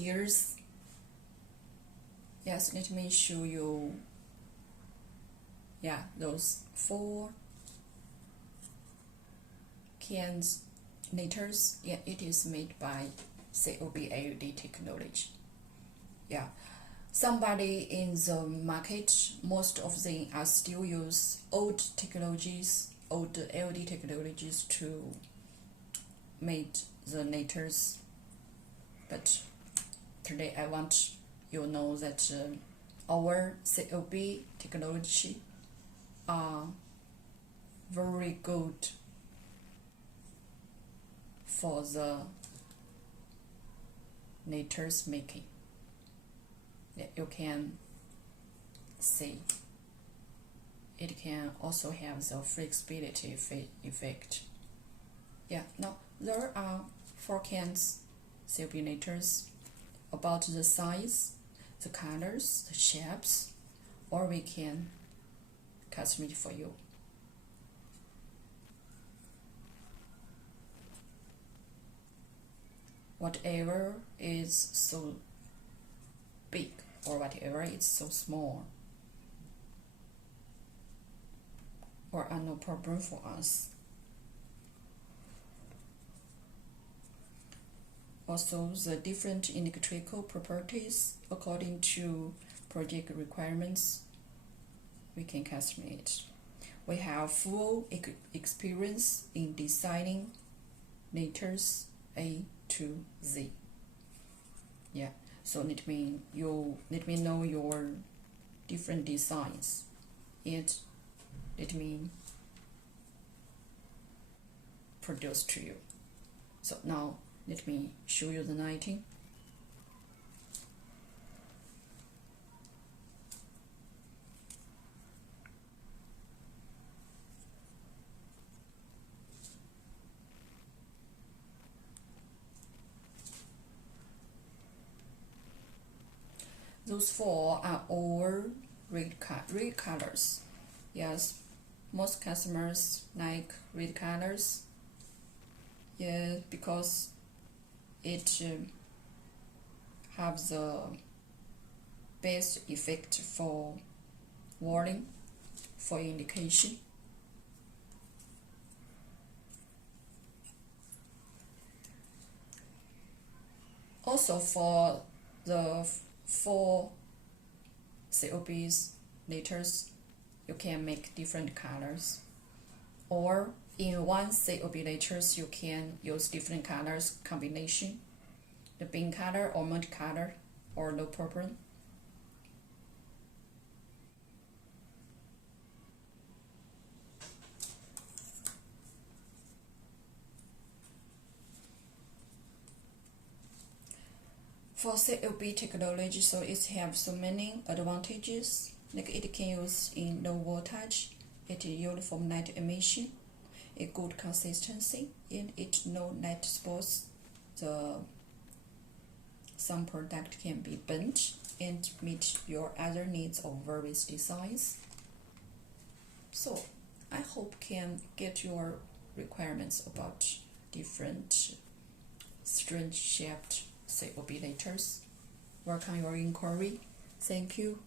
ideas. Yes, let me show you. Yeah, those 4 cans letters. Yeah, it is made by COB LED technology. Yeah, somebody in the market, most of them are still use old technologies, old LED technologies to make the letters. But today I want you know that our COB technology are very good for the letters making. You can see it can also have the flexibility effect. Yeah, now there are 4 cans COB letters. About the size, the colors, the shapes, or we can custom it for you. Whatever is so big or whatever is so small or are no problem for us. Also, the different electrical properties according to project requirements, we can custom it. We have full experience in designing letters A to Z. Yeah, so let me know your different designs and let me produce to you. So now let me show you the lighting. Those 4 are all red colors. Yes, most customers like red colors. Yeah, because it have the best effect for warning, for indication. Also for the 4 COBs letters, you can make different colors, or in one COB letters you can use different colors combination, the bin color or multicolor, or no problem. For COB technology, so it has so many advantages. Like it can use in low voltage, it is uniform light emission, a good consistency, and it no light spots. Some product can be bent and meet your other needs of various designs. So I hope can get your requirements about different strange shaped COB letters. Work on your inquiry. Thank you.